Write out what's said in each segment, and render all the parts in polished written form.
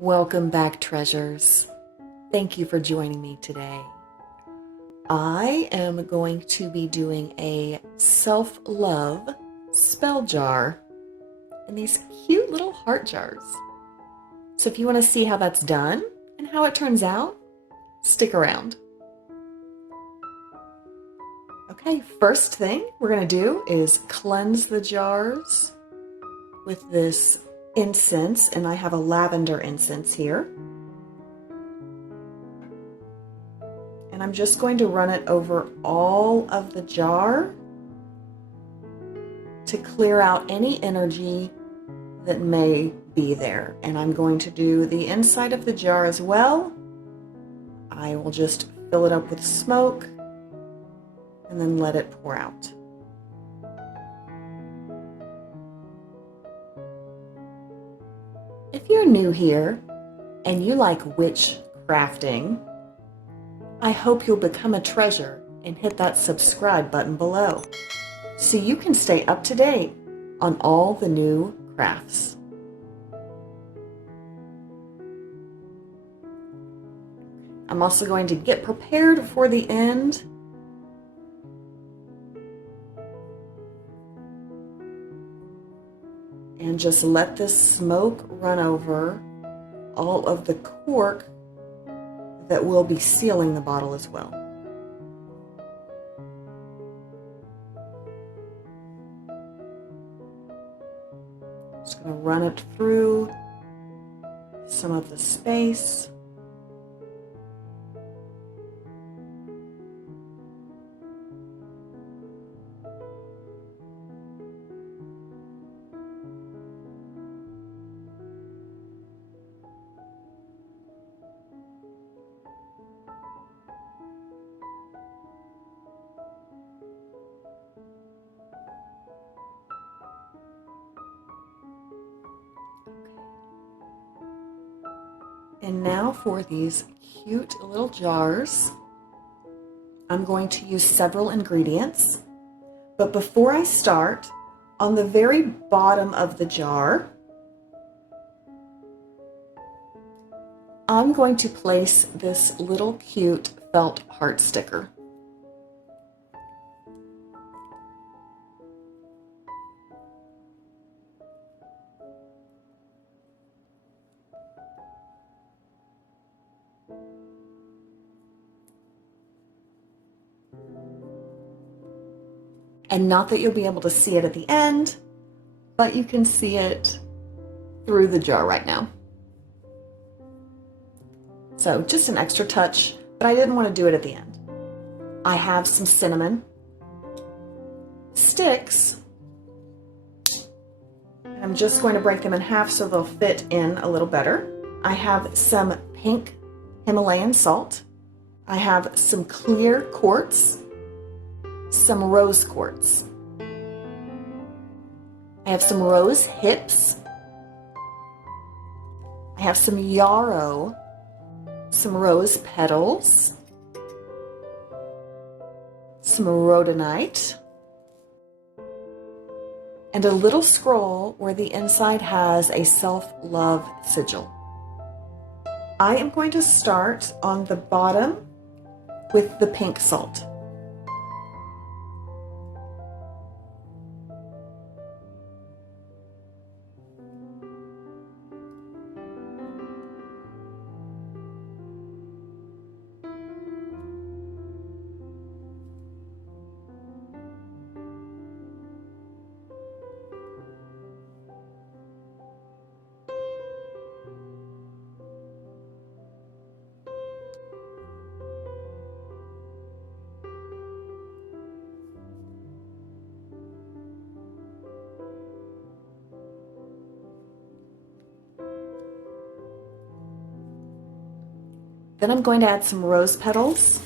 Welcome back, treasures. Thank you for joining me today. I am going to be doing a self-love spell jar in these cute little heart jars. So if you want to see how that's done and how it turns out, stick around. Okay, first thing we're going to do is cleanse the jars with this incense, and I have a lavender incense here. And I'm just going to run it over all of the jar to clear out any energy that may be there. And I'm going to do the inside of the jar as well. I will just fill it up with smoke and then let it pour out. If you're new here and you like witch crafting, I hope you'll become a treasure and hit that subscribe button below so you can stay up to date on all the new crafts. I'm also going to get prepared for the end. And just let this smoke run over all of the cork that will be sealing the bottle as well. Just going to run it through some of the space. And now for these cute little jars, I'm going to use several ingredients. But before I start, on the very bottom of the jar, I'm going to place this little cute felt heart sticker. And not that you'll be able to see it at the end, but you can see it through the jar right now. So just an extra touch, but I didn't want to do it at the end. I have some cinnamon sticks, and I'm just going to break them in half so they'll fit in a little better. I have some pink Himalayan salt. I have some clear quartz, some rose quartz. I have some rose hips. I have some yarrow, some rose petals, some rhodonite, and a little scroll where the inside has a self-love sigil. I am going to start on the bottom with the pink salt. Then I'm going to add some rose petals.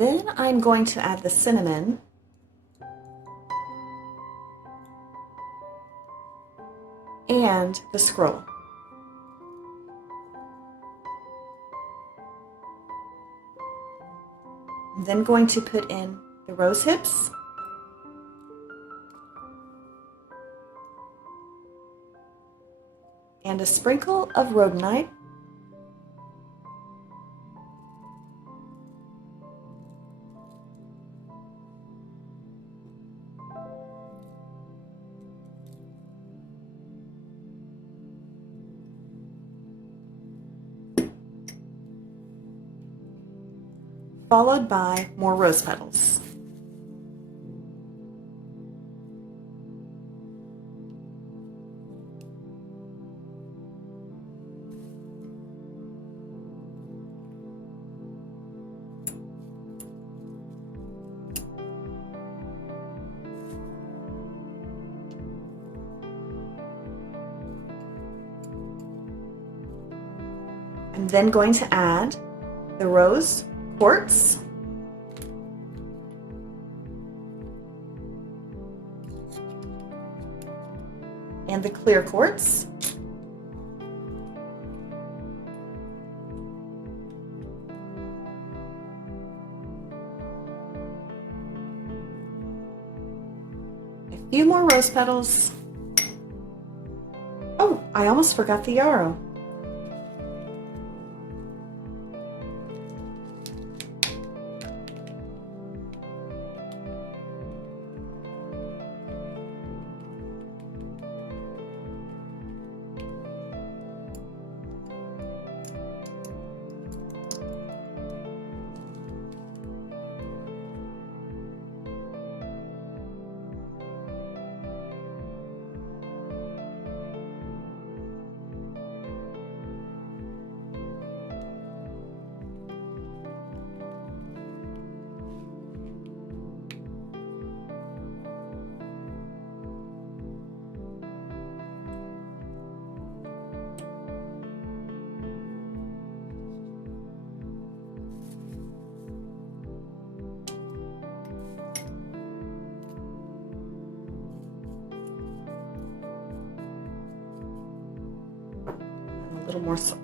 Then I'm going to add the cinnamon. And the scroll. I'm then going to put in the rose hips. And a sprinkle of rhodonite. Followed by more rose petals. I'm then going to add the rose quartz, and the clear quartz, a few more rose petals. Oh, I almost forgot the yarrow. A little more salt.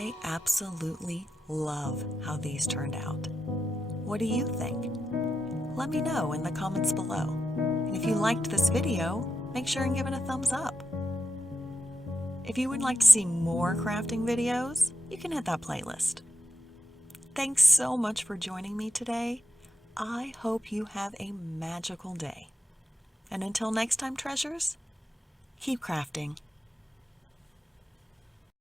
I absolutely love how these turned out. What do you think? Let me know in the comments below. And if you liked this video, make sure and give it a thumbs up. If you would like to see more crafting videos, you can hit that playlist. Thanks so much for joining me today. I hope you have a magical day. And until next time, treasures, keep crafting.